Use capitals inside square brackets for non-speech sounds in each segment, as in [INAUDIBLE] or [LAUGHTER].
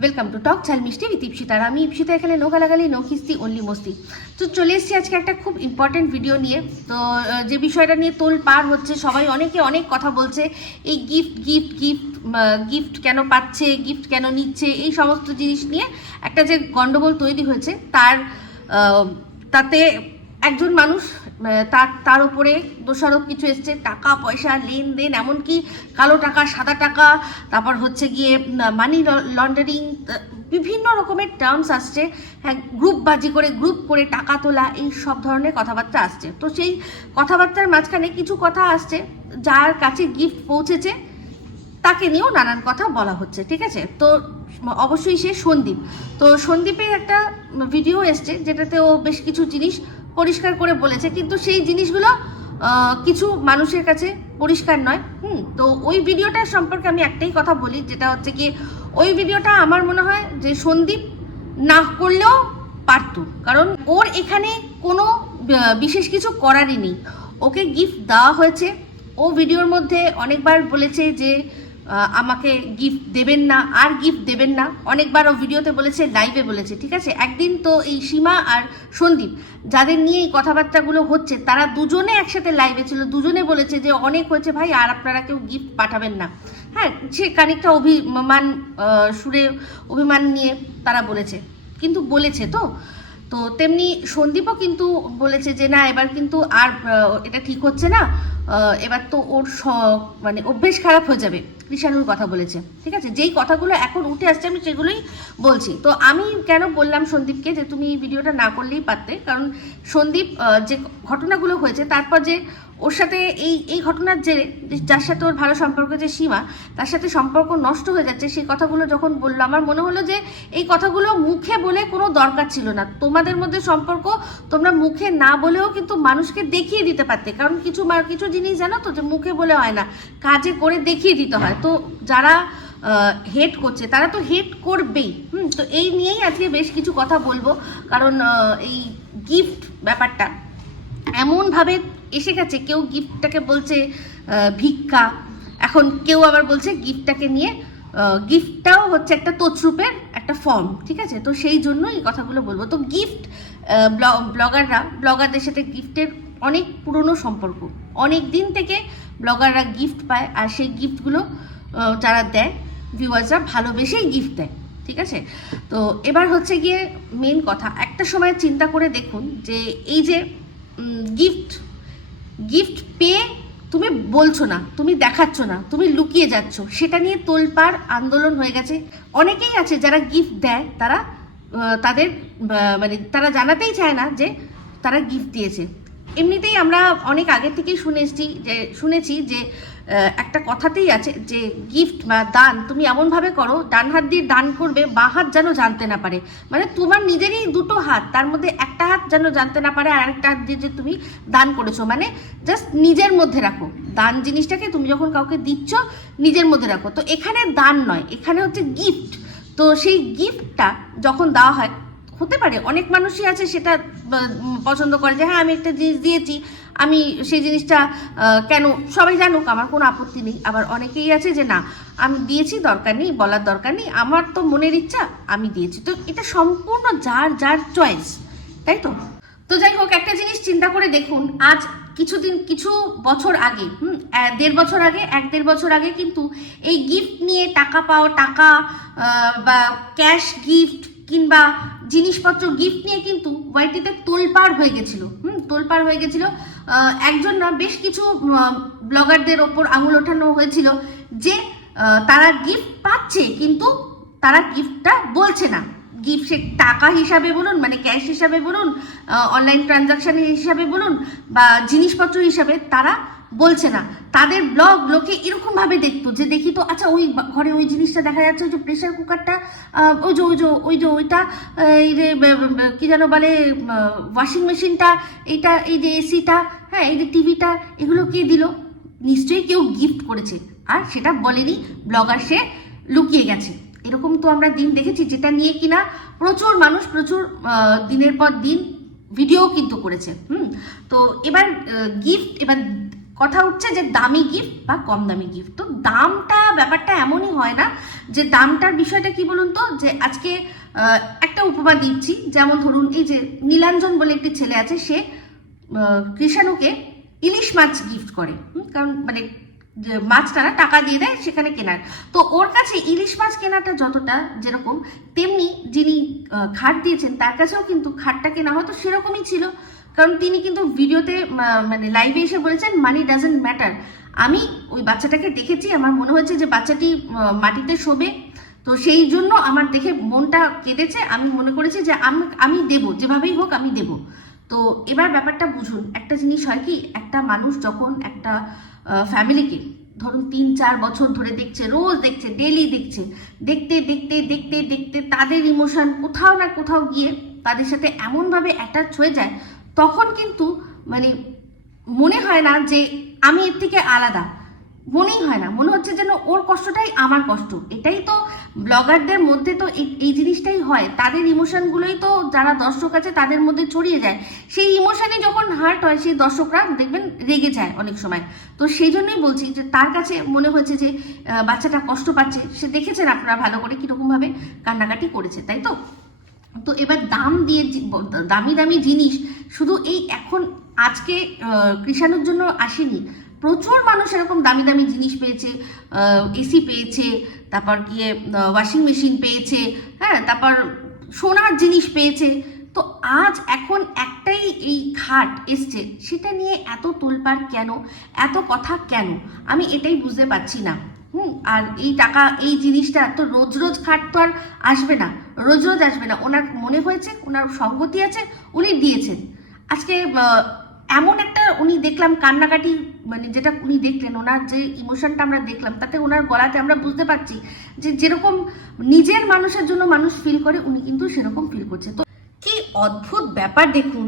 Welcome to talk ঝাল মিষ্টি with Ipsita আর আমি ইপসিতা এখানে নো গালাগালি নো খিস্তি অনলি মস্তি। তো চলে এসেছি আজকে একটা খুব ইম্পর্টেন্ট ভিডিও নিয়ে। তো যে বিষয়টা নিয়ে তোল পার হচ্ছে, সবাই অনেকে অনেক কথা বলছে, এই গিফট গিফট গিফট গিফট কেন পাচ্ছে গিফট কেন নিচ্ছে, এই সমস্ত জিনিস নিয়ে একটা যে গণ্ডগোল তৈরি হয়েছে, তার তাতে একজন মানুষ তার তার উপরে দোষারোপ কিছু এসছে, টাকা, পয়সা, লেনদেন, এমনকি কালো টাকা, সাদা টাকা, তারপর হচ্ছে গিয়ে মানি লন্ডারিং বিভিন্ন রকমের টার্মস আসছে। হ্যাঁ গ্রুপবাজি করে গ্রুপ করে টাকা তোলা, এই সব ধরনের কথাবার্তা আসছে। তো সেই কথাবার্তার মাঝখানে কিছু কথা আসছে, যার কাছে গিফট পৌঁছেছে, তাকে নিয়েও নানান কথা বলা হচ্ছে, ঠিক আছে? তো অবশ্যই সে সন্দীপ। তো সন্দীপের একটা ভিডিও এসছে যেটাতে ও বেশ কিছু জিনিস পরিষ্কার করে বলেছে। কিন্তু সেই জিনিসগুলো কিছু মানুষের কাছে পরিষ্কার নয়। হুম, তো ওই ভিডিওটার সম্পর্কে আমি একটাই কথা বলি, যেটা হচ্ছে কি, ওই ভিডিওটা আমার মনে হয় যে সন্দীপ না করলেও পারতো। কারণ ওর এখানে কোনো বিশেষ কিছু করারই নেই। ওকে গিফট দেওয়া হয়েছে। ও ভিডিওর মধ্যে অনেকবার বলেছে যে আমাকে গিফট দেবেন না, আর গিফট দেবেন না। অনেকবার ও ভিডিওতে বলেছে লাইভে বলেছে, ঠিক আছে? একদিন তো এই সীমা আর সন্দীপ, যাদের নিয়ে এই কথাবার্তাগুলো হচ্ছে, তারা দুজনে একসাথে লাইভে ছিল। দুজনে বলেছে যে, অনেক হয়েছে ভাই, আর আপনারা কেউ গিফট পাঠাবেন না। হ্যাঁ সে খানিকটা অভিমান সুরে অভিমান নিয়ে তারা বলেছে। কিন্তু বলেছে তো। তো তেমনি সন্দীপও কিন্তু বলেছে যে, না, এবার কিন্তু আর এটা ঠিক হচ্ছে না। এবার তো ওর মানে অভ্যেস খারাপ হয়ে যাবে। কৃষাণুর কথা বলেছে, ঠিক আছে? যেই কথাগুলো এখন উঠে আসছে, আমি সেগুলোই বলছি। তো আমি কেন বললাম সন্দীপকে যে তুমি ভিডিওটা না করলেই পারতে? কারণ সন্দীপ যে ঘটনাগুলো হয়েছে, তারপর যে ওর সাথে এই এই ঘটনার জেরে যার সাথে ওর ভালো সম্পর্ক যে সীমা, তার সাথে সম্পর্ক নষ্ট হয়ে যাচ্ছে, সেই কথাগুলো যখন বলল, আমার মনে হলো যে এই কথাগুলো মুখে বলে কোনো দরকার ছিল না। তোমাদের মধ্যে সম্পর্ক তোমরা মুখে না বলেও কিন্তু মানুষকে দেখিয়ে দিতে পারতে। কারণ কিছু কিছু জিনিস জানো তো, যে মুখে বলে হয় না, কাজে করে দেখিয়ে দিতে হয়। তো যারা হেট করছে, তারা তো হেট করবেই। হুম, তো এই নিয়েই আজকে বেশ কিছু কথা বলব। কারণ এই গিফট ব্যাপারটা এমনভাবে এসে গেছে, কেউ গিফটটাকে বলছে ভিক্ষা। এখন কেউ আবার বলছে গিফটটাকে নিয়ে গিফটটাও হচ্ছে একটা তছরূপের একটা ফর্ম ঠিক আছে? তো সেই জন্য এই কথাগুলো বলব। তো গিফট ব্লগাররা ব্লগারদের সাথে গিফটের অনেক পুরনো সম্পর্ক। অনেক দিন থেকে ব্লগাররা গিফট পায়, আর সেই গিফটগুলো যারা দেয় ভিউয়ার্সরা ভালোবেসেই গিফট দেয়, ঠিক আছে? তো এবার হচ্ছে গিয়ে মেন কথা, একটা সময় চিন্তা করে দেখুন যে এই যে গিফট গিফট পেয়ে তুমি বলছো না, তুমি দেখাচ্ছ না, তুমি লুকিয়ে যাচ্ছ, সেটা নিয়ে তোলপাড় আন্দোলন হয়ে গেছে। অনেকেই আছে যারা গিফট দেয়, তারা তাদের মানে তারা জানাতেই চায় না যে তারা গিফট দিয়েছে। এমনিতেই আমরা অনেক আগে থেকেই শুনে যে, শুনেছি যে একটা কথাতেই আছে যে গিফট বা দান তুমি এমনভাবে করো, ডান হাত দিয়ে দান করবে, বাঁ হাত যেন জানতে না পারে। মানে তোমার নিজেরই দুটো হাত, তার মধ্যে একটা হাত যেন জানতে না পারে, আর একটা হাত দিয়ে যে তুমি দান করেছ। মানে জাস্ট নিজের মধ্যে রাখো। দান জিনিসটাকে তুমি যখন কাউকে দিচ্ছ, নিজের মধ্যে রাখো। তো এখানে দান নয়, এখানে হচ্ছে গিফট তো সেই গিফটটা যখন দেওয়া হয় হতে পারে, অনেক মানুষই আছে সেটা পছন্দ করে যে হ্যাঁ আমি একটা জিনিস দিয়েছি, আমি সেই জিনিসটা কেন, সবাই জানুক, আমার কোনো আপত্তি নেই। আবার অনেকেই আছে যে, না, আমি দিয়েছি, দরকার নেই, বলার দরকার নেই, আমার তো মনের ইচ্ছা, আমি দিয়েছি। তো এটা সম্পূর্ণ যার যার চয়েস তাই তো? তো যাই হোক, একটা জিনিস চিন্তা করে দেখুন, আজ কিছুদিন, কিছু বছর আগে, হুম দেড় বছর আগে, এক দেড় বছর আগে কিন্তু এই গিফট নিয়ে টাকা পাও টাকা বা ক্যাশ গিফট কিংবা জিনিসপত্র গিফট নিয়ে কিন্তু ওয়াইটিতে তোলপাড় হয়ে গেছিল। হুম, তোলপাড় হয়ে গেছিল। একজন না, বেশ কিছু ব্লগারদের ওপর আঙুল ওঠানো হয়েছিল যে তারা গিফট পাচ্ছে, কিন্তু তারা গিফটটা বলছে না। গিফট সে টাকা হিসাবে বলুন মানে ক্যাশ হিসাবে বলুন অনলাইন ট্রানজাকশন হিসাবে বলুন, বা জিনিসপত্র হিসাবে তারা বলছে না। তাদের ব্লগ লোকে এরকম ভাবে দেখতো যে দেখি তো আচ্ছা ওই ঘরে ওই জিনিসটা দেখা যাচ্ছে, ওই যে প্রেশার কুকারটা ওই যে ওই যে ওই যে, ওইটা, এই যে কি যেন বলে ওয়াশিং মেশিনটা এইটা, এই যে এসিটা হ্যাঁ এই যে টিভিটা এগুলো কে দিল? নিশ্চয়ই কেউ গিফট করেছে। আর সেটা বলেনি ব্লগার সে লুকিয়ে গেছে। এরকম তো আমরা দিন দেখেছি, যেটা নিয়ে কিনা প্রচুর মানুষ প্রচুর দিনের পর দিন ভিডিও কিন্তু করেছে। হুম, তো এবার গিফট এবার কথা উঠছে যে দামি গিফট বা কম দামি গিফট তো দামটা, ব্যাপারটা এমনই হয় না যে দামটার বিষয়টা কি বলুন তো? যে আজকে একটা উপমা দিচ্ছি। যেমন ধরুন এই যে নীলাঞ্জন বলে একটি ছেলে আছে, সে কৃষাণুকে ইলিশ মাছ গিফট করে। কারণ মানে মাছটা না টাকা দিয়ে দেয়, সেখানে কেনার। তো ওর কাছে ইলিশ মাছ কেনাটা যতটা যেরকম, তেমনি যিনি খাট দিয়েছেন, তার কাছেও কিন্তু খাটটা কেনা হয়তো সেরকমই ছিল। কারণ তিনি কিন্তু ভিডিওতে মানে লাইভে এসে বলেছেন মানি ডাজেন্ট ম্যাটার আমি ওই বাচ্চাটাকে দেখেছি, আমার মনে হয়েছে যে বাচ্চাটি মাটিতে শোবে। তো সেই জন্য আমার দেখে মনটা কেঁদেছে। আমি মনে করেছি যে আমি আমি দেবো, যেভাবেই হোক আমি দেবো। তো এবার ব্যাপারটা বুঝুন, একটা জিনিস হয় কি, একটা মানুষ যখন একটা ফ্যামিলিকে ধরুন তিন, চার বছর ধরে দেখছে, রোজ দেখছে ডেলি দেখছে, দেখতে দেখতে দেখতে দেখতে তাদের ইমোশন কোথাও না কোথাও গিয়ে তাদের সাথে এমনভাবে অ্যাটাচ হয়ে যায় তখন কিন্তু মানে মনে হয় না যে আমি এর থেকে আলাদা। মনেই হয় না। মনে হচ্ছে যেন ওর কষ্টটাই আমার কষ্ট। এটাই তো ব্লগারদের মধ্যে তো এই- জিনিসটাই হয়। তাদের ইমোশনগুলোই তো যারা দর্শক আছে তাদের মধ্যে ছড়িয়ে যায়। সেই ইমোশনে যখন হার্ট হয়, সেই দর্শকরা দেখবেন রেগে যায় অনেক সময়। তো সেই জন্যই বলছি যে তার কাছে মনে হয়েছে যে বাচ্চাটা কষ্ট পাচ্ছে। সে দেখেছেন আপনারা ভালো করে কীরকমভাবে কান্নাকাটি করেছে, তাই তো? তো এবার দাম দিয়ে দামি দামি জিনিস শুধু এই এখন আজকে আহ, কৃষাণুর জন্য আসেনি। প্রচুর মানুষ এরকম দামি দামি জিনিস পেয়েছে এসি পেয়েছে তারপর গিয়ে ওয়াশিং মেশিন পেয়েছে হ্যাঁ তারপর সোনার জিনিস পেয়েছে। তো আজ এখন একটাই এই খাট এসছে সেটা নিয়ে এত তোলপাড় কেন? এত কথা কেন? আমি এটাই বুঝতে পারছি না। হুম, আর এই টাকা, এই জিনিসটা তো রোজ রোজ খাট তো আর আসবে না। রোজ রোজ আসবে না। ওনার মনে হয়েছে, ওনার সঙ্গতি আছে, উনি দিয়েছেন। আজকে এমন একটা উনি দেখলাম কান্নাকাটি মানে যেটা উনি দেখলেন, ওনার যে ইমোশনটা আমরা দেখলাম, তাতে ওনার গলাতে আমরা বুঝতে পারছি যে যেরকম নিজের মানুষের জন্য মানুষ ফিল করে, উনি কিন্তু সেরকম ফিল করছে। তো কি অদ্ভুত ব্যাপার দেখুন,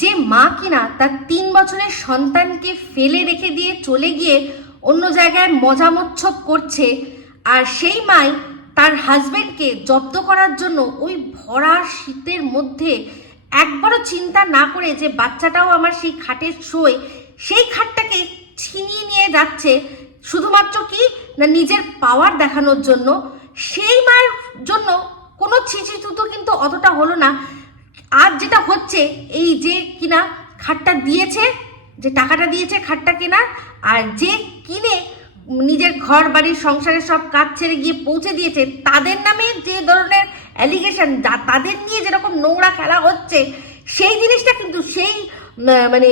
যে মা কিনা তার তিন বছরের সন্তানকে ফেলে রেখে দিয়ে চলে গিয়ে অন্য জায়গায় মজামচ্ছব করছে আর সেই মাই তার হাজবেন্ডকে জব্দ করার জন্য ওই ভরা শীতের মধ্যে একবারও চিন্তা না করে যে বাচ্চাটাও আমার সেই খাটের শোয়, সেই খাটটাকে ছিনিয়ে নিয়ে যাচ্ছে শুধুমাত্র কি না নিজের পাওয়ার দেখানোর জন্য। সেই মায়ের জন্য কোনো ছিচি থুতু কিন্তু অতটা হলো না। আর যেটা হচ্ছে এই যে কিনা খাটটা দিয়েছে, যে টাকাটা দিয়েছে খাটটা কেনার আর যে কিনে নিজের ঘর বাড়ির সংসারের সব কাজ ছেড়ে গিয়ে পৌঁছে দিয়েছে, তাদের নামে যে ধরনের অ্যালিগেশন তাদের নিয়ে যেরকম নোংরা খেলা হচ্ছে, সেই জিনিসটা কিন্তু সেই মানে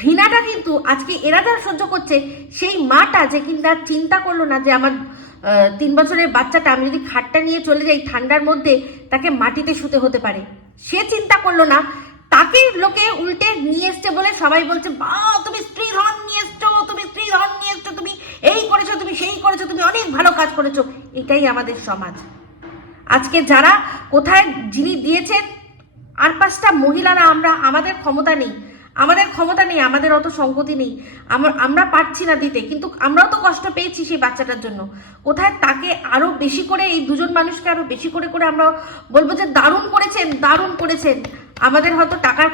ঘৃণাটা কিন্তু আজকে এরা যারা সহ্য করছে, সেই মাটা যে কিন্তু আর চিন্তা করল না যে আমার তিন বছরের বাচ্চাটা আমি যদি খাটটা নিয়ে চলে যাই ঠান্ডার মধ্যে, তাকে মাটিতে শুতে হতে পারে। সে চিন্তা করল না, তাকে লোকে উল্টে নিয়ে এসছে বলে সবাই বলছে বা তুমি স্ত্রী ধন নিয়ে এসছো। তুমি নিয়েছো তুমি এই করেছ, তুমি সেই করেছ, তুমি অনেক ভালো কাজ করেছ। এটাই আমাদের সমাজ। আজকে যারা কোথায় যিনি দিয়েছেন, আর পাঁচটা মহিলারা আমরা, আমাদের ক্ষমতা নেই। আমাদের ক্ষমতা নেই, আমাদের অত সংগতি নেই। আমার আমরা পারছি না দিতে, কিন্তু আমরাও তো কষ্ট পেয়েছি সেই বাচ্চাটার জন্য। কোথায় তাকে আরও বেশি করে, এই দুজন মানুষকে আরও বেশি করে করে আমরা বলব যে দারুণ করেছেন দারুণ করেছেন। আমাদের হয়তো টাকার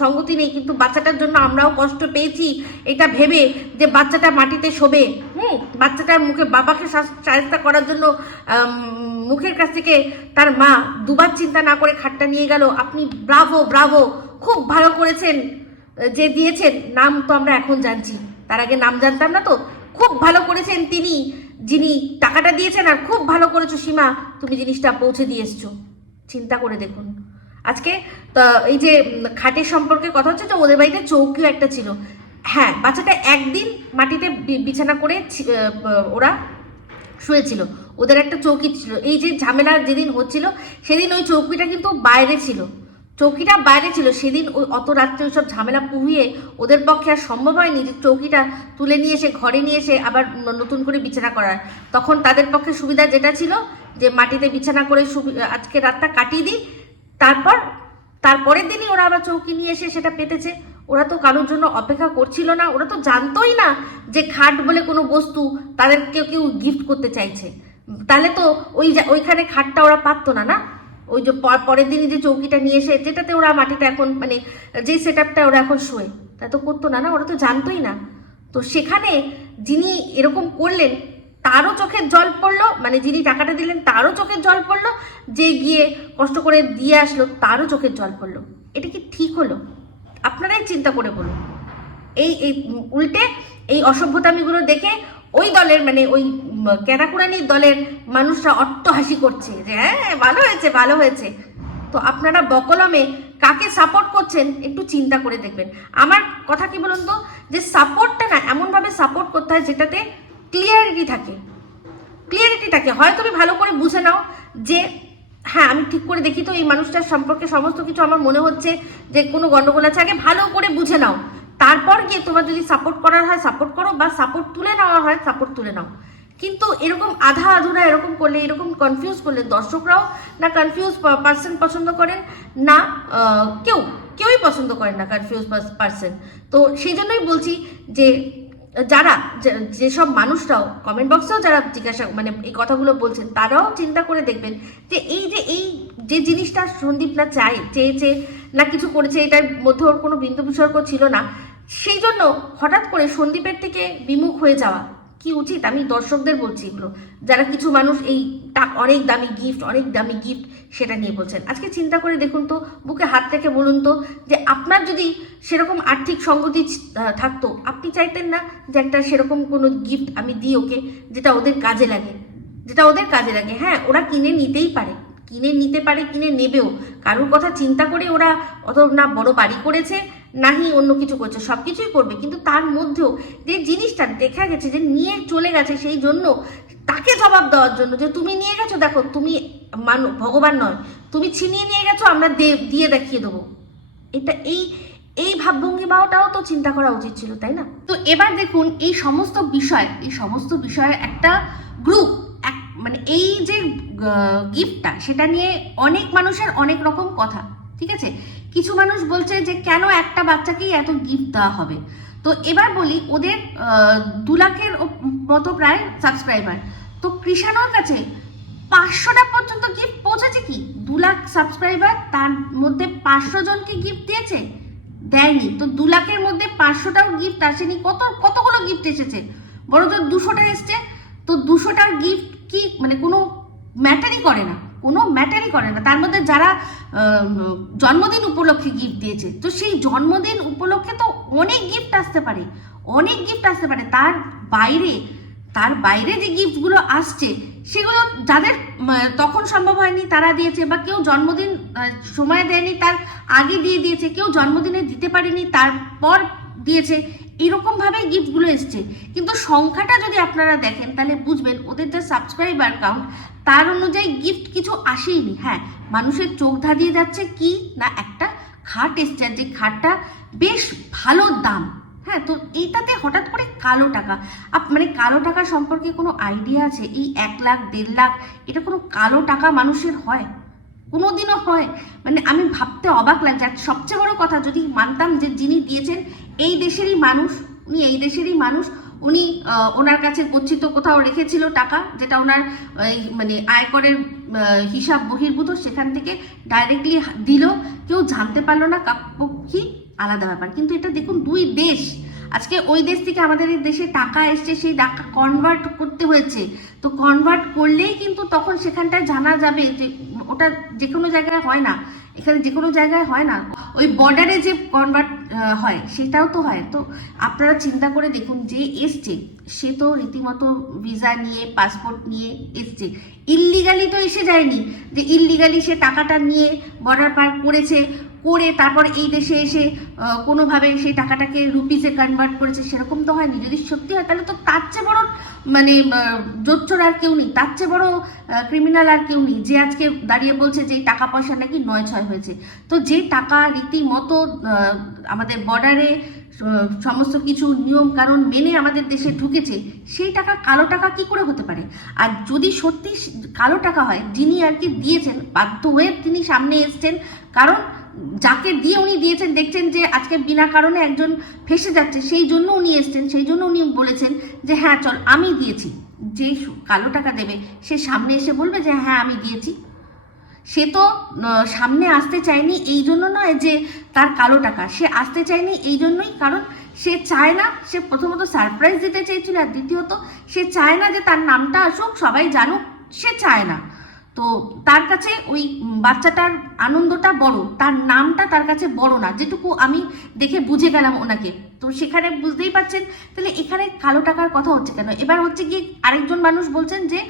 সঙ্গতি নেই, কিন্তু বাচ্চাটার জন্য আমরাও কষ্ট পেয়েছি। এটা ভেবে যে বাচ্চাটা মাটিতে শোবে। হুম, বাচ্চাটার মুখে বাবাকে সাহায্য করার জন্য মুখের কাছ থেকে তার মা দুবার চিন্তা না করে খাটটা নিয়ে গেল। আপনি ব্রাভো ব্রাভো, খুব ভালো করেছেন। যে দিয়েছেন, নাম তো আমরা এখন জানছি। তার আগে নাম জানতাম না তো? খুব ভালো করেছেন তিনি, যিনি টাকাটা দিয়েছেন আর খুব ভালো করেছ সীমা, তুমি জিনিসটা পৌঁছে দিয়ে এসছো। চিন্তা করে দেখুন। আজকে এই যে খাটের সম্পর্কে কথা হচ্ছে যে ওদের বাড়িতে চৌকিও একটা ছিল। হ্যাঁ বাচ্চাটা একদিন মাটিতে বিছানা করে ওরা শুয়েছিল। ওদের একটা চৌকি ছিল। এই যে ঝামেলা যেদিন হচ্ছিল, সেদিন ওই চৌকিটা কিন্তু বাইরে ছিল। চৌকিটা বাইরে ছিল। সেদিন ওই অত রাত্রে ওইসব ঝামেলা পুহিয়ে ওদের পক্ষে আর সম্ভব হয়নি যে চৌকিটা তুলে নিয়ে এসে, ঘরে নিয়ে এসে আবার নতুন করে বিছানা করার। তখন তাদের পক্ষে সুবিধা যেটা ছিল যে মাটিতে বিছানা করে আজকে রাতটা কাটিয়ে দিই, তারপর, তারপরের দিনই ওরা আবার চৌকি নিয়ে এসে সেটা পেতেছে। ওরা তো কারোর জন্য অপেক্ষা করছিল না, ওরা তো জানতোই না যে খাট বলে কোনো বস্তু তাদেরকে কেউ গিফট করতে চাইছে। তাহলে তো ওই ওইখানে খাটটা ওরা পারতো না না? ওই যে পরের দিনই যে চৌকিটা নিয়ে এসে যেটাতে ওরা মাটিতে এখন মানে যেই সেট আপটা ওরা এখন শোয়ে, তা তো করতো না না, ওরা তো জানতোই না। তো সেখানে যিনি এরকম করলেন, তারও চোখের জল পড়ল মানে যিনি টাকাটা দিলেন, তারও চোখের জল পড়ল, যে গিয়ে কষ্ট করে দিয়ে আসলো, তারও চোখের জল পড়ল। এটা কি ঠিক হলো? আপনারাই চিন্তা করে বলুন। এই এই উল্টে এই অসভ্যতামিগুলো দেখে ওই দলের মানে ওই উম, ক্যারাকুরানির দলের মানুষরা অট্টহাসি করছে যে হ্যাঁ ভালো হয়েছে ভালো হয়েছে। তো আপনারা বকলমে কাকে সাপোর্ট করছেন একটু চিন্তা করে দেখবেন। আমার কথা কি বলুন তো? যে সাপোর্টটা না এমনভাবে সাপোর্ট করতে হয় যেটাতে ক্লিয়ারিটি থাকে। ক্লিয়ারিটি থাকে। হয় তুমি ভালো করে বুঝে নাও যে হ্যাঁ আমি ঠিক করে দেখি তো এই মানুষটার সম্পর্কে সমস্ত কিছু আমার মনে হচ্ছে যে কোনো গণ্ডগোল আছে। আগে ভালো করে বুঝে নাও। তারপর গিয়ে তোমার যদি সাপোর্ট করার হয় সাপোর্ট করো বা সাপোর্ট তুলে নেওয়া হয় সাপোর্ট তুলে নাও। কিন্তু এরকম আধা আধুরা এরকম করলে, এরকম কনফিউজ করলে দর্শকরাও না কনফিউজ পার্সন পছন্দ করেন, না কেউ, কেউই পছন্দ করেন না কনফিউজ পার্সন তো সেই জন্যই বলছি যে, যারা যেসব মানুষরাও কমেন্ট বক্সেও যারা জিজ্ঞাসা মানে এই কথাগুলো বলছেন, তারাও চিন্তা করে দেখবেন যে, এই যে এই যে জিনিসটা সন্দীপ না চায়, চেয়েছে, না কিছু করেছে, এটার মধ্যে ওর কোনো বিন্দু বিসর্গ ছিল না, সেই জন্য হঠাৎ করে সন্দীপের থেকে বিমুখ হয়ে যাওয়া কি উচিত? আমি দর্শকদের বলছি এগুলো। যারা কিছু মানুষ এই অনেক দামি গিফট অনেক দামি গিফট সেটা নিয়ে বলছেন। আজকে চিন্তা করে দেখুন তো, বুকে হাত রেখে বলুন তো যে আপনার যদি সেরকম আর্থিক সঙ্গতি থাকতো, আপনি চাইতেন না যে একটা সেরকম কোনো গিফট আমি দিই ওকে, যেটা ওদের কাজে লাগে। যেটা ওদের কাজে লাগে। হ্যাঁ ওরা কিনে নিতেই পারে। কিনে নিতে পারে, কিনে নেবেও। কারোর কথা চিন্তা করে ওরা অত না বড় বাড়ি করেছে নাহি অন্য কিছু করছে সব কিছুই করবে। কিন্তু তার মধ্যেও যে জিনিসটা দেখা গেছে যে নিয়ে চলে গেছে সেই জন্য তাকে জবাব দেওয়ার জন্য যে তুমি নিয়ে গেছো, দেখো তুমি মানু, ভগবান নয়, তুমি ছিনিয়ে নিয়ে গেছো, আমরা দিয়ে দেখিয়ে দেবো। এটা এই এই ভাবভঙ্গিমাটাও তো চিন্তা করা উচিত ছিল, তাই না? তো এবার দেখুন, এই সমস্ত বিষয়, এই সমস্ত বিষয়ে একটা গ্রুপ এক মানে এই যে গিফটটা সেটা নিয়ে অনেক মানুষের অনেক রকম কথা, ঠিক আছে? কিছু মানুষ বলছে যে, কেন একটা বাচ্চাকেই এত গিফট দেওয়া হবে? তো এবার বলি, ওদের দু লাখের মতো প্রায় সাবস্ক্রাইবার তো কৃষাণর কাছে পাঁচশোটা পর্যন্ত গিফট পৌঁছেছে কি? দু লাখ সাবস্ক্রাইবার তার মধ্যে পাঁচশো জনকে গিফট দিয়েছে? দেয়নি। তো দু লাখের মধ্যে পাঁচশোটাও গিফট আসেনি। কত, কতগুলো গিফট এসেছে? বড় জোর দুশোটা এসছে। তো দুশোটার গিফট কি মানে কোনো ম্যাটারই করে না। কোনো ম্যাটারই করে না। তার মধ্যে যারা জন্মদিন উপলক্ষে গিফট দিয়েছে, তো সেই জন্মদিন উপলক্ষে তো অনেক গিফট আসতে পারে, অনেক গিফট আসতে পারে। তার বাইরে তার বাইরে যে গিফটগুলো আসছে, সেগুলো যাদের তখন সম্ভব হয়নি, তারা দিয়েছে, বা কেউ জন্মদিন সময় দেয়নি, তার আগে দিয়ে দিয়েছে, কেউ জন্মদিনে দিতে পারেনি, তারপর দিয়েছে এরকম ভাবে গিফটগুলো এসছে। কিন্তু সংখ্যাটা যদি আপনারা দেখেন, তাহলে বুঝবেন ওদের যে সাবস্ক্রাইবার কাউন্ট তার অনুযায়ী গিফট কিছু আসেইনি। হ্যাঁ মানুষের চোখ ধাঁধিয়ে যাচ্ছে কি না একটা খাট এসছে যে খাটটা বেশ ভালো দাম। হ্যাঁ তো এইটাতে হঠাৎ করে কালো টাকা। আপ- মানে কালো টাকা সম্পর্কে কোনো আইডিয়া আছে? এই এক লাখ, দেড় লাখ, এটা কোনো কালো টাকা মানুষের হয়? কোনোদিনও হয়। মানে আমি ভাবতে অবাক লাগছে। আর সবচেয়ে বড় কথা, যদি মানতাম যে যিনি দিয়েছেন, এই দেশেরই মানুষ, উনি এই দেশেরই মানুষ, উনি ওনার কাছে গচ্ছিত কোথাও রেখেছিল টাকা, যেটা ওনার মানে আয়করের হিসাব বহির্ভূত, সেখান থেকে ডাইরেক্টলি দিল। কেউ জানতে পারল না কাপক্ষী আলাদা ব্যাপার। কিন্তু এটা দেখুন, দুই দেশ। আজকে ওই দেশ থেকে আমাদের এই দেশে টাকা এসছে, সেই টাকা কনভার্ট করতে হয়েছে। তো কনভার্ট করলেই কিন্তু তখন সেখানটায় জানা যাবে যে ওটা যে কোনো জায়গায় হয় না। এখানে যে কোনো জায়গায় হয় না। ওই বর্ডারে যে কনভার্ট হয়, সেটাও তো হয়। তো আপনারা চিন্তা করে দেখুন যে এসছে। সে তো রীতিমতো ভিসা নিয়ে পাসপোর্ট নিয়ে এসছে। ইল্লিগালি তো এসে যায়নি। যে ইল্লিগালি সে টাকাটা নিয়ে বর্ডার পার করেছে। করে তারপর এই দেশে এসে কোনোভাবে সেই টাকাটাকে রুপিসে কনভার্ট করেছে, সেরকম তো হয়নি। যদি সত্যি হয়, তাহলে তো তার চেয়ে বড় মানে জোচ্চোর আর কেউ নেই। তার চেয়ে বড় ক্রিমিনাল আর কেউ নেই। যে আজকে দাঁড়িয়ে বলছে যে টাকা পয়সা নাকি নয় ছয় হয়েছে। তো যে টাকা রীতিমতো আমাদের বর্ডারে সমস্ত কিছু নিয়ম কারণ মেনে আমাদের দেশে ঢুকেছে, সেই টাকা কালো টাকা কি করে হতে পারে? আর যদি সত্যি কালো টাকা হয়, যিনি আর কি দিয়েছেন, বাধ্য হয়ে তিনি সামনে এসছেন, কারণ যাকে দিয়ে উনি দিয়েছেন, দেখছেন যে আজকে বিনা কারণে একজন ফেসে যাচ্ছে, সেই জন্য উনি এসছেন, সেই জন্য উনি বলেছেন যে হ্যাঁ চল, আমি দিয়েছি। যে কালো টাকা দেবে, সে সামনে এসে বলবে যে হ্যাঁ আমি দিয়েছি। সে তো সামনে আসতে চায়নি এই জন্য নয় যে তার কালো টাকা, সে আসতে চায়নি এই জন্যই, কারণ সে চায় না, সে প্রথমত সারপ্রাইজ দিতে চেয়েছিল আর দ্বিতীয়ত সে চায় না যে তার নামটা আসুক, সবাই জানুক, সে চায় না। তো তার কাছে ওই বাচ্চাটার আনন্দটা বড়, তার নামটা তার কাছে বড় না, যেটুকু আমি দেখে বুঝে গেলাম ওনাকে। তো সেখানে বুঝতেই পারছেন, তাহলে এখানে কালো টাকার কথা হচ্ছে কেন? এবার হচ্ছে কি আরেকজন মানুষ বলছেন যে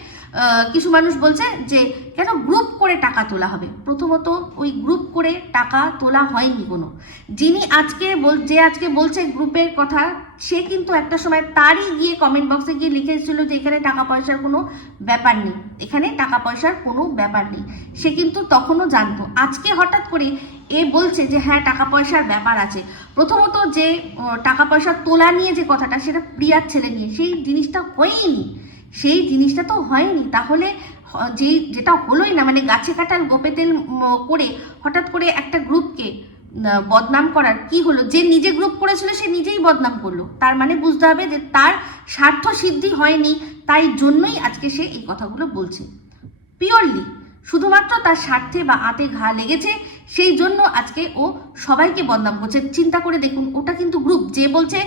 কিছু মানুষ বলছে যে, কেন গ্রুপ করে টাকা তোলা হবে? প্রথমত ওই গ্রুপ করে টাকা তোলা হয়নি কোনো। যিনি আজকে বল, যে আজকে বলছে গ্রুপের কথা, সে কিন্তু একটা সময় তারই গিয়ে কমেন্ট বক্সে গিয়ে লিখেছিল যে, এখানে টাকা পয়সার কোনো ব্যাপার নেই। এখানে টাকা পয়সার কোনো ব্যাপার নেই। সে কিন্তু তখনও জানতো। আজকে হঠাৎ করে এ বলছে যে হ্যাঁ টাকা পয়সার ব্যাপার আছে। প্রথমত যে টাকা পয়সা তোলা নিয়ে যে কথাটা, সেটা প্রিয়ার ছেলে নিয়ে। সেই জিনিসটা হয়নি। সেই জিনিসটা তো হয়নি। তাহলে যে, যেটা হলোই না মানে গাছে কাটাল গোপে তেল করে হঠাৎ করে একটা গ্রুপকে বদনাম করার কি হলো? যে নিজে গ্রুপ করেছিল, সে নিজেই বদনাম করল। তার মানে বুঝতে হবে যে তার স্বার্থ সিদ্ধি হয়নি, তাই জন্যই আজকে সে এই কথাগুলো বলছে। পিওরলি শুধুমাত্র তার স্বার্থে বা আতে ঘা লেগেছে, সেই জন্য আজকে ও সবাইকে বদনাম করছে। চিন্তা করে দেখুন, ওটা কিন্তু গ্রুপ যে বলছে,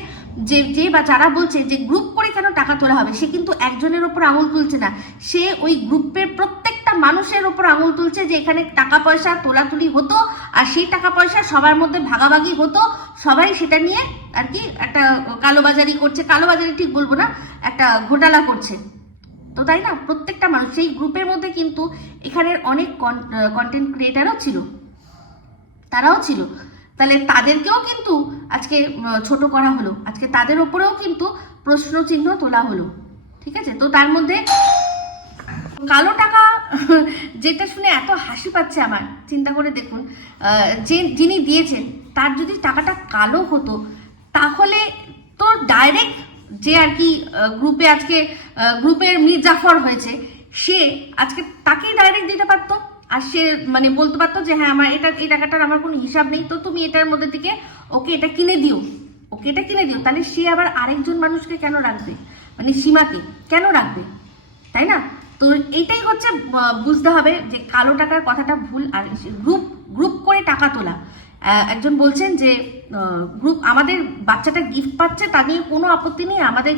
যে যে বা যারা বলছে যে গ্রুপ করে কেন টাকা তোলা হবে, সে কিন্তু একজনের ওপর আঙুল তুলছে না। সে ওই গ্রুপের প্রত্যেকটা মানুষের ওপর আঙুল তুলছে যে এখানে টাকা পয়সা তোলাতুলি হতো, আর সেই টাকা পয়সা সবার মধ্যে ভাগাভাগি হতো। সবাই সেটা নিয়ে আর কি একটা কালোবাজারি করছে। কালোবাজারি ঠিক বলব না, একটা ঘোটালা করছে। তো তাই না? প্রত্যেকটা মানুষ, সেই গ্রুপের মধ্যে কিন্তু এখানের অনেক কন্টেন্ট ক্রিয়েটারও ছিল। তারাও ছিল। তাহলে তাদেরকেও কিন্তু আজকে ছোট করা হলো। আজকে তাদের ওপরেও কিন্তু প্রশ্ন চিহ্ন তোলা হলো। ঠিক আছে? তো তার মধ্যে কালো টাকা, [LAUGHS] যেটা শুনে এত হাসি পাচ্ছে আমার। চিন্তা করে দেখুন যে যিনি দিয়েছেন, তার যদি টাকাটা কালো হতো, তাহলে তো ডাইরেক্ট যে আর কি গ্রুপে আজকে গ্রুপের মীর জাফর হয়েছে, সে আজকে তাকেই ডাইরেক্ট দিতে পারতো? আর সে মানে বলতে পারতো যে হ্যাঁ আমার এটা, এই টাকাটার আমার কোনো হিসাব নেই, তো তুমি এটার মধ্যে থেকে ওকে এটা কিনে দিও। ওকে এটা কিনে দিও। তাহলে সে আবার আরেকজন মানুষকে কেন রাখবে? মানে সীমাকে কেন রাখবে? তাই না? তো এইটাই হচ্ছে বুঝতে হবে যে কালো টাকার কথাটা ভুল আর গ্রুপ গ্রুপ করে টাকা তোলা। একজন বলছেন যে গ্রুপ আমাদের বাচ্চাটা গিফট পাচ্ছে, তা নিয়ে কোনো আপত্তি নেই, আমাদের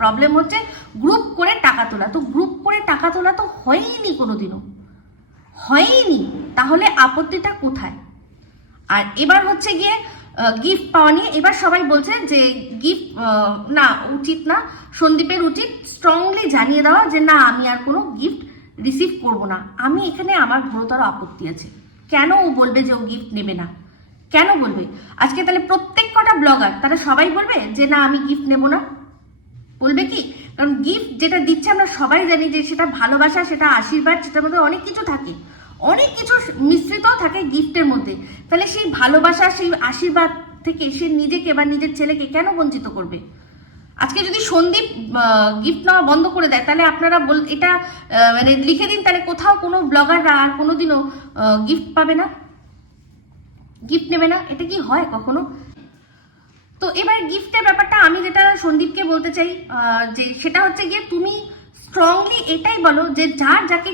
প্রবলেম হচ্ছে গ্রুপ করে টাকা তোলা। তো গ্রুপ করে টাকা তোলা তো হয়নি কোনোদিনও। হয়নি তাহলে আপত্তিটা কোথায়? আর এবার হচ্ছে গিয়ে গিফট পাওয়া নিয়ে এবার সবাই বলছে যে গিফট না, উচিত না, সন্দীপের উচিত স্ট্রংলি জানিয়ে দেওয়া যে, না, আমি আর কোনো গিফট রিসিভ করব না। আমি এখানে আমার গুরুতর আপত্তি আছে। কেন ও বলবে যে ও গিফট নেবে না? কেন বলবে? আজকে তাহলে প্রত্যেক কটা ব্লগার তারা সবাই বলবে যে, না, আমি গিফট নেব না। বলবে কি? কারণ গিফট যেটা দিচ্ছে আমরা সবাই জানি যে, সেটা ভালোবাসা, সেটা আশীর্বাদ, সেটার মধ্যে অনেক কিছু থাকে। অনেক কিছু মিশ্রিত থাকে গিফটের মধ্যে। তাহলে সেই ভালোবাসা, সেই আশীর্বাদ থেকে সে নিজেকে বা নিজের ছেলেকে কেন বঞ্চিত করবে? আজকে যদি সন্দীপ গিফট নেওয়া বন্ধ করে দেয়, তাহলে আপনারা বল, এটা মানে লিখে দিন, তাহলে কোথাও কোনো ব্লগাররা আর কোনোদিনও গিফট পাবে না। গিফট নেবে না? এটা কি হয় কখনো? তো এবার গিফটের ব্যাপারটা আমি যেটা সন্দীপকে বলতে চাই যে সেটা হচ্ছে গিয়ে তুমি স্ট্রংলি এটাই বলো যে যার যাকে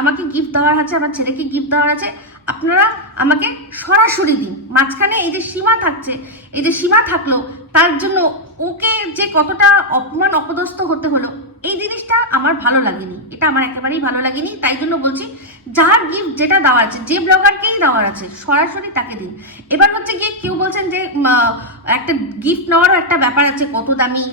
আমাকে গিফট দেওয়ার আছে, আমার ছেলেকে গিফট দেওয়ার আছে, আপনারা আমাকে সরাসরি দিন। মাঝখানে এই যে সীমা থাকছে, এই যে সীমা থাকল, তার জন্য ওকে যে কতটা অপমান, অপদস্থ হতে হলো এই জিনিসটা আমার ভালো লাগেনি। এটা আমার একেবারেই ভালো লাগেনি, তাই জন্য বলছি, যার গিফট যেটা দেওয়া আছে, যে ব্লগারকেই দেওয়ার আছে, সরাসরি তাকে দিন। এবার হচ্ছে গিয়ে কেউ বলছেন যে একটা গিফট নেওয়ারও একটা ব্যাপার আছে, কত দামি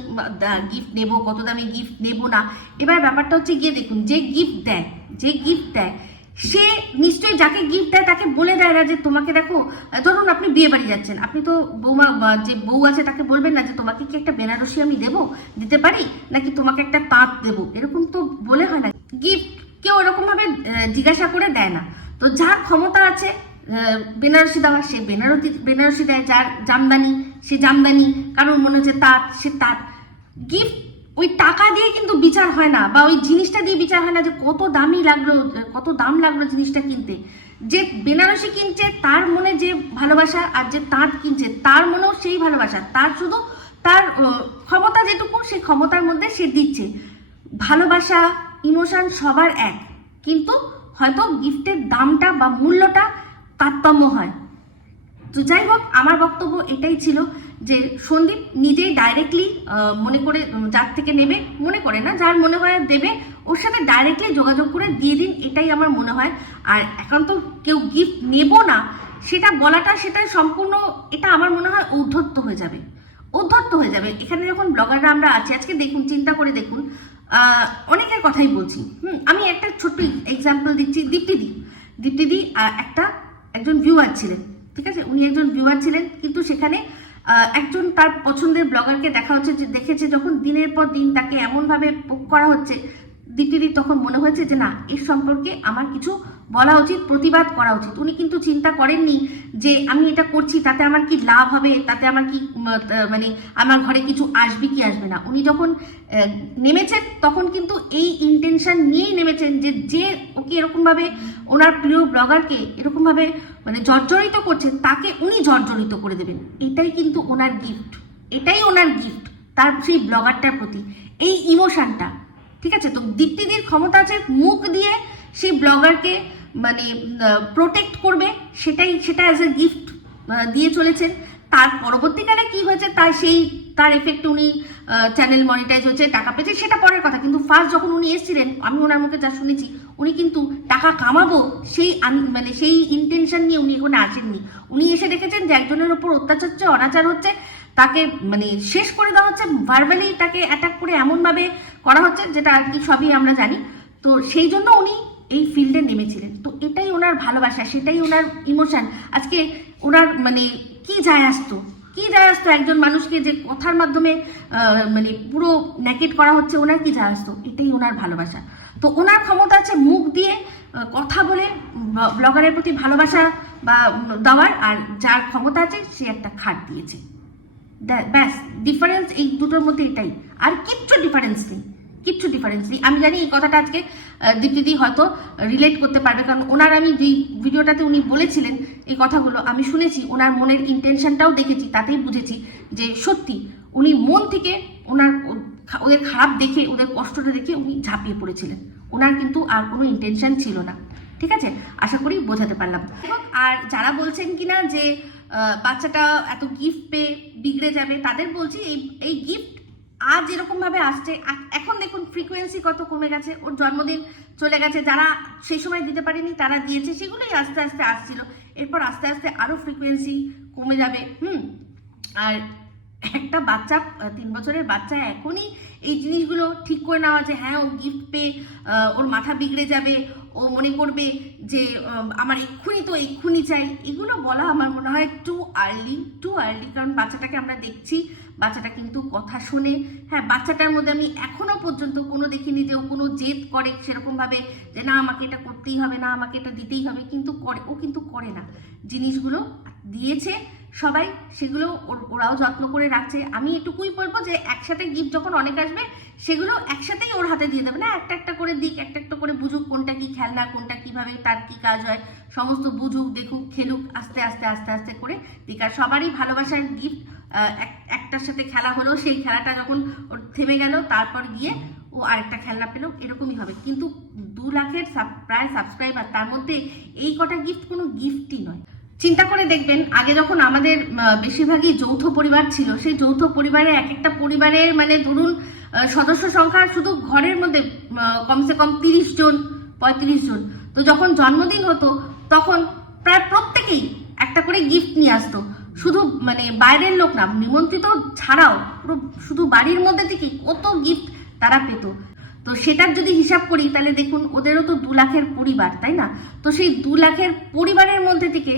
গিফট নেব, কত দামি গিফট নেব না। এবার ব্যাপারটা হচ্ছে গিয়ে দেখুন, যে গিফট দেয়, যে গিফট দেয় সে নিশ্চয়ই যাকে গিফট দেয় তাকে বলে দেয় না যে তোমাকে দেখো ধরুন আপনি বিয়ে বাড়ি যাচ্ছেন। আপনি তো বৌমা যে বউ আছে তাকে বলবেন না যে তোমাকে কি একটা বেনারসি আমি দেবো? দিতে পারি? নাকি তোমাকে একটা তাঁত দেবো? এরকম তো বলে হয় না। গিফট কেউ এরকম ভাবে জিজ্ঞাসা করে দেয় না। তো যার ক্ষমতা আছে বেনারসি দেওয়া, সে বেনারসি বেনারসি দেয়। যার জামদানি, সে জামদানি। কারোর মনে হচ্ছে তাঁত, সে তাঁত। গিফট ওই টাকা দিয়ে কিন্তু বিচার হয় না বা ওই জিনিসটা দিয়ে বিচার হয় না যে কত দামি লাগল, কত দাম লাগল জিনিসটা কিনতে। যে বেনারসি কিনছে তার মনে যে ভালোবাসা আর যে তাঁত কিনছে তার মনেও সেই ভালোবাসা। তার শুধু তার ক্ষমতা যেটুকু সেই ক্ষমতার মধ্যে সে দিচ্ছে। ভালোবাসা, ইমোশন সবার এক। কিন্তু হয়তো গিফটের দামটা বা মূল্যটা তারতম্য হয়। তো যাই হোক, আমার বক্তব্য এটাই ছিল যে সন্দীপ নিজেই ডাইরেক্টলি মনে করে যার থেকে নেবে, মনে করে না, যার মনে হয় দেবে, ওর সাথে ডাইরেক্টলি যোগাযোগ করে দিয়ে দিন, এটাই আমার মনে হয়। আর এখন তো কেউ গিফট নেব না, সেটা বলাটা, সেটা সম্পূর্ণ, এটা আমার মনে হয় ঔদ্ধত্য হয়ে যাবে। উদ্ধত্ত হয়ে যাবে। এখানে যখন ব্লগাররা আমরা আছি, আজকে দেখুন, চিন্তা করে দেখুন অনেকের কথাই বলছি। হুম, আমি একটা ছোট্ট এক্সাম্পল দিচ্ছি, দীপ্তিদি। দীপ্তিদি একটা, একজন ভিউয়ার ছিলেন। ঠিক আছে? উনি একজন ভিউয়ার ছিলেন, কিন্তু সেখানে একজন তার পছন্দের ব্লগারকে দেখা হচ্ছে যে, দেখেছে যখন দিনের পর দিন তাকে এমনভাবে পোক করা হচ্ছে দিটিরই তখন মনে হয়েছে যে, না, এর সম্পর্কে আমার কিছু বলা উচিত, প্রতিবাদ করা উচিত। উনি কিন্তু চিন্তা করেননি যে আমি এটা করছি, তাতে আমার কি লাভ হবে, তাতে আমার কি মানে আমার ঘরে কিছু আসবে কি আসবে না। উনি যখন নেমেছেন, তখন কিন্তু এই ইন্টেনশন নিয়েই নেমেছেন যে যে ওকে এরকমভাবে ওনার প্রিয় ব্লগারকে এরকমভাবে মানে জর্জরিত করছেন তাকে উনি জর্জরিত করে দেবেন। এটাই কিন্তু ওনার গিফট এটাই ওনার গিফট তার, সেই ব্লগারটার প্রতি। এই ইমোশনটা ঠিক আছে? তো দীপ্তিদির ক্ষমতা আছে মুখ দিয়ে সেই ব্লগারকে মানে প্রোটেক্ট করবে, সেটাই, সেটা অ্যাজ এ গিফট দিয়ে চলেছেন। তার পরবর্তীকালে কি হয়েছে, তার সেই, তার এফেক্ট উনি চ্যানেল মনিটাইজ হয়েছে টাকা পেয়েছে, সেটা পরের কথা। কিন্তু ফার্স্ট যখন উনি এসেছিলেন, আমি ওনার মুখে যা শুনেছি, উনি কিন্তু টাকা কামাবো, সেই মানে সেই ইন্টেনশন নিয়ে উনি এখানে আসেননি। উনি এসে দেখেছেন যে একজনের ওপর অত্যাচার হচ্ছে, অনাচার হচ্ছে, তাকে মানে শেষ করে দেওয়া হচ্ছে ভার্বালি তাকে অ্যাটাক করে এমনভাবে করা হচ্ছে, যেটা আর কি সবই আমরা জানি। তো সেই জন্য উনি এই ফিল্ডে নেমেছিলেন। তো এটাই ওনার ভালোবাসা, সেটাই ওনার ইমোশন আজকে ওনার মানে কি যায় আসতো? কি যায় আসতো একজন মানুষকে যে কথার মাধ্যমে মানে পুরো ন্যাকেট করা হচ্ছে, ওনার কি যায় আসতো? এটাই ওনার ভালোবাসা। তো ওনার ক্ষমতা আছে মুখ দিয়ে কথা বলে ব্লগারের প্রতি ভালোবাসা বা দেওয়ার, আর যার ক্ষমতা আছে, সে একটা খাট দিয়েছে। দ্যা- ব্যাস ডিফারেন্স এই দুটোর মধ্যে এটাই। আর কিচ্ছু ডিফারেন্স নেই। কিচ্ছু ডিফারেন্স নেই। আমি জানি এই কথাটা আজকে দীপ্তিদি হয়তো রিলেট করতে পারবে, কারণ ওনার আমি যে ভিডিওটাতে উনি বলেছিলেন, এই কথাগুলো আমি শুনেছি, ওনার মনের ইন্টেনশনটাও দেখেছি, তাতেই বুঝেছি যে সত্যি উনি মন থেকে ওনার ওদের খারাপ দেখে, ওদের কষ্টটা দেখে উনি ঝাঁপিয়ে পড়েছিলেন। ওনার কিন্তু আর কোনো ইন্টেনশন ছিল না। ঠিক আছে? আশা করি বোঝাতে পারলাম। আর যারা বলছেন কিনা যে বাচ্চাটা এত গিফট পেয়ে বিগড়ে যাবে, তাদের বলছি এই এই গিফট আজ এরকম ভাবে আসছে এখন দেখুন ফ্রিকোয়েন্সি কত কমে গেছে, ওর জন্মদিন চলে গেছে, যারা সেই সময় দিতে পারেনি তারা দিয়েছে, সেগুলোই আস্তে আস্তে আসছিল। এরপর আস্তে আস্তে আরও ফ্রিকোয়েন্সি কমে যাবে, হুম? আর একটা বাচ্চা তিন বছরের বাচ্চা এখনই এই জিনিসগুলো ঠিক করে নেওয়া যে হ্যাঁ ও গিফট পেয়ে ওর মাথা বিগড়ে যাবে, ও মনে করবে যে আমার এক্ষুনি তো এক্ষুনি চাই, এগুলো বলা আমার মনে হয় টু আর্লি টু আর্লি কারণ বাচ্চাটাকে আমরা দেখছি বাচ্চাটা কিন্তু কথা শোনে হ্যাঁ বাচ্চাটার মধ্যে আমি এখনও পর্যন্ত কোনো দেখিনি যে ও কোনো জেদ করে সেরকমভাবে যে না, আমাকে এটা করতেই হবে, না, আমাকে এটা দিতেই হবে, কিন্তু করে, ও কিন্তু করে না। জিনিসগুলো দিয়েছে সবাই সেগুলো ওর- ওরাও যত্ন করে রাখছে। আমি এটুকুই বলব যে একসাথে গিফট যখন অনেক আসবে, সেগুলো একসাথেই ওর হাতে দিয়ে দেবে না, একটা একটা করে দিক, একটা একটা করে বুঝুক কোনটা কি খেলনা, কোনটা কীভাবে, তার কি কাজ হয়, সমস্ত বুঝুক, দেখুক, খেলুক, আস্তে আস্তে আস্তে আস্তে করে দিক। আর সবারই ভালোবাসার গিফট একটার সাথে খেলা হলো, সেই খেলাটা যখন ওর থেমে গেল, তারপর গিয়ে ও আরেকটা খেলনা পেল, এরকমই হবে। কিন্তু দু লাখের প্রায় সাবস্ক্রাইবার তার মধ্যে এই কটা গিফট কোনো গিফটই নয়। চিন্তা করে দেখবেন, আগে যখন আমাদের বেশিরভাগই যৌথ পরিবার ছিল, সেই যৌথ পরিবারে এক একটা পরিবারের মানে ধরুন সদস্য সংখ্যা শুধু ঘরের মধ্যে কমসে কম তিরিশ জন, পঁয়ত্রিশ জন। তো যখন জন্মদিন হতো, তখন প্রায় প্রত্যেকেই একটা করে গিফট নিয়ে আসতো। শুধু মানে বাইরের লোক না, নিমন্ত্রিত ছাড়াও পুরো, শুধু বাড়ির মধ্যে থেকে কত গিফট তারা পেত। তো সেটার যদি হিসাব করি, তাহলে দেখুন, ওদেরও তো দু লাখের পরিবার, তাই না? তো সেই দু লাখের পরিবারের মধ্যে থেকে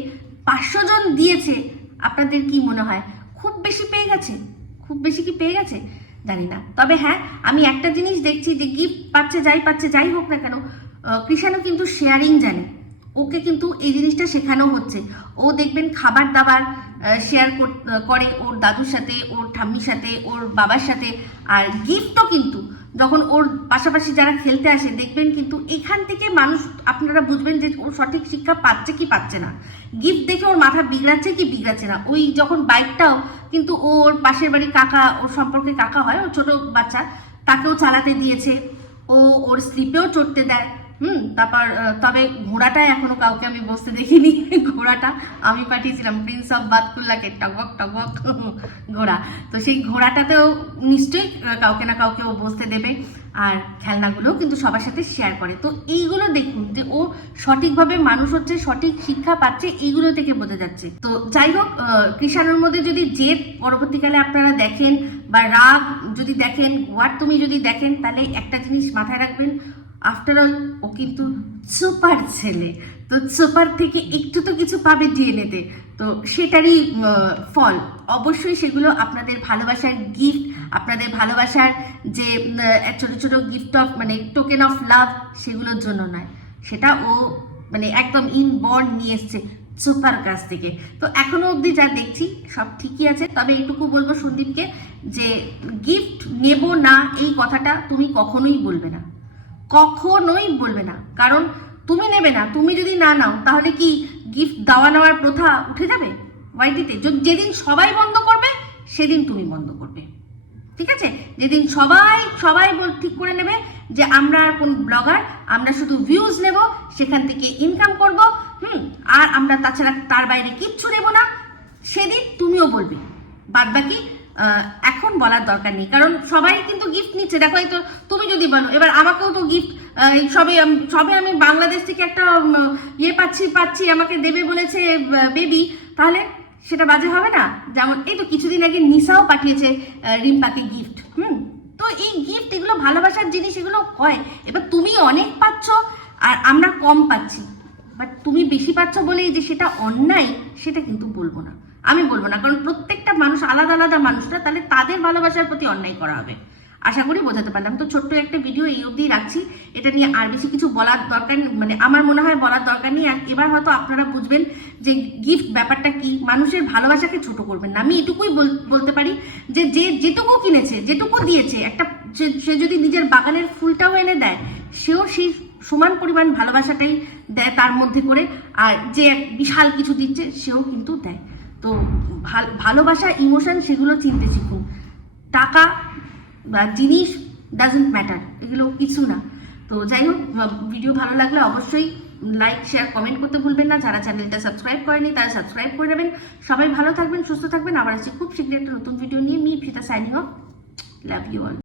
পাঁচশো জন দিয়েছে, আপনাদের কি মনে হয়? খুব বেশি পেয়ে গেছে? খুব বেশি কি পেয়ে গেছে? জানি না। তবে হ্যাঁ আমি একটা জিনিস দেখছি যে গিফট পাচ্ছে, যাই পাচ্ছে, যাই হোক না কেন কৃষাণও কিন্তু শেয়ারিং জানে। ওকে কিন্তু এই জিনিসটা শেখানো হচ্ছে। ও দেখবেন খাবার দাবার শেয়ার করে ওর দাদুর সাথে, ওর ঠাম্মির সাথে, ওর বাবার সাথে। আর গিফটও কিন্তু, যখন ওর পাশাপাশি যারা খেলতে আসে, দেখবেন কিন্তু এখান থেকে মানুষ, আপনারা বুঝবেন যে ও সঠিক শিক্ষা পাচ্ছে কি পাচ্ছে না। গিফট দেখে ওর মাথা বিগড়াচ্ছে কি বিগড়াচ্ছে না। ওই যখন বাইকটাও কিন্তু ওর পাশের বাড়ি কাকা, ওর সম্পর্কে কাকা হয়, ও ছোট বাচ্চা, তাকেও চালাতে দিয়েছে। ও ওর স্লিপেও চড়তে দেয়। হুম, তারপর তবে ঘোড়াটা এখনও কাউকে আমি বসতে দেখিনি। ঘোড়াটা আমি পাঠিয়েছিলাম প্রিন্স অফ বাতকুল্লাকে টগবক টগবক, ঘোড়া। তো সেই ঘোড়াটাতেও নিশ্চয়ই কাউকে না কাউকে ও বসতে দেবে আর খেলনাগুলোও কিন্তু সবার সাথে শেয়ার করে। তো এইগুলো দেখুন, যে ও সঠিকভাবে মানুষ হচ্ছে, সঠিক শিক্ষা পাচ্ছে, এইগুলো থেকে বোঝা যাচ্ছে। তো যাই হোক কৃষাণুর মধ্যে যদি জেদ পরবর্তীকালে আপনারা দেখেন বা রাগ যদি দেখেন ওয়ার তুমি যদি দেখেন, তাহলে একটা জিনিস মাথায় রাখবেন আফটার অল ও কিন্তু সুপার ছেলে। তো সুপার থেকে একটু তো কিছু পাবে ডিএনএতে তো। সেটারই ফল। অবশ্যই সেগুলো আপনাদের ভালোবাসার গিফট আপনাদের ভালোবাসার যে ছোট ছোট গিফট অফ মানে টোকেন অফ লাভ সেগুলোর জন্য নয়। সেটা ও মানে একদম ইন বন্ড নিয়ে এসছে সুপার কাছ থেকে। তো এখনও অবধি যা দেখছি, সব ঠিকই আছে। তবে এইটুকু বলব সন্দীপকে যে গিফট নেব না, এই কথাটা তুমি কখনোই বলবে না। কখনোই বলবে না। কারণ তুমি নেবে না, তুমি যদি না নাও, তাহলে কি গিফট দেওয়া নেওয়ার প্রথা উঠে যাবে? ওয়াইটিতে যেদিন সবাই বন্ধ করবে, সেদিন তুমি বন্ধ করবে। ঠিক আছে? যেদিন সবাই সবাই ঠিক করে নেবে যে আমরা আর কোন ব্লগার আমরা শুধু ভিউজ নেব, সেখান থেকে ইনকাম করব, হুম? আর আমরা তাছাড়া তার বাইরে কিচ্ছু নেব না। সেদিন তুমিও বলবে। বাদ বাকি এখন বলার দরকার নেই। কারণ সবাই কিন্তু গিফট নিচ্ছে। দেখো, এই তো তুমি যদি বলো, এবার আমাকেও তো গিফট সবে সবে আমি বাংলাদেশ থেকে একটা ইয়ে পাচ্ছি পাচ্ছি, আমাকে দেবে বলেছে বেবি তাহলে সেটা বাজে হবে না? যেমন, এই তো কিছুদিন আগে নিশাও পাঠিয়েছে রিম্পাকে গিফট হুম? তো এই গিফট এগুলো ভালোবাসার জিনিস, এগুলো হয়। এবার তুমি অনেক পাচ্ছ, আর আমরা কম পাচ্ছি। বাট তুমি বেশি পাচ্ছ বলেই যে সেটা অন্যায়, সেটা কিন্তু বলব না। আমি বলব না, কারণ প্রত্যেকটা মানুষ আলাদা আলাদা মানুষরা, তাহলে তাদের ভালোবাসার প্রতি অন্যায় করা হবে। আশা করি বোঝাতে পারলাম। তো ছোট্ট একটা ভিডিও এই অবধি রাখছি। এটা নিয়ে আর বেশি কিছু বলার দরকার মানে আমার মনে হয় বলার দরকার নেই। আর এবার হয়তো আপনারা বুঝবেন যে গিফট ব্যাপারটা কি। মানুষের ভালোবাসাকে ছোট করবেন না। আমি এটুকুই বল- বলতে পারি যে যে যেটুকু কিনেছে, যেটুকু দিয়েছে, একটা সে যদি নিজের বাগানের ফুলটাও এনে দেয়, সেও সেই সমান পরিমাণ ভালোবাসাটাই দেয় তার মধ্যে করে, আর যে এক বিশাল কিছু দিচ্ছে সেও কিন্তু দেয়। তো ভাল- ভালোবাসা ইমোশন সেগুলো চিনতে শিখুন। টাকা বা জিনিস ডাজেন্ট ম্যাটার এগুলো কিছু না। তো যাই হোক ভিডিও ভালো লাগলে অবশ্যই লাইক শেয়ার কমেন্ট করতে ভুলবেন না। যারা চ্যানেলটা সাবস্ক্রাইব করেনি, তারা সাবস্ক্রাইব করে নেবেন। সবাই ভালো থাকবেন, সুস্থ থাকবেন। আবার আসছি খুব শীঘ্রই একটা নতুন ভিডিও নিয়ে। মি, ফিতা signing off love you all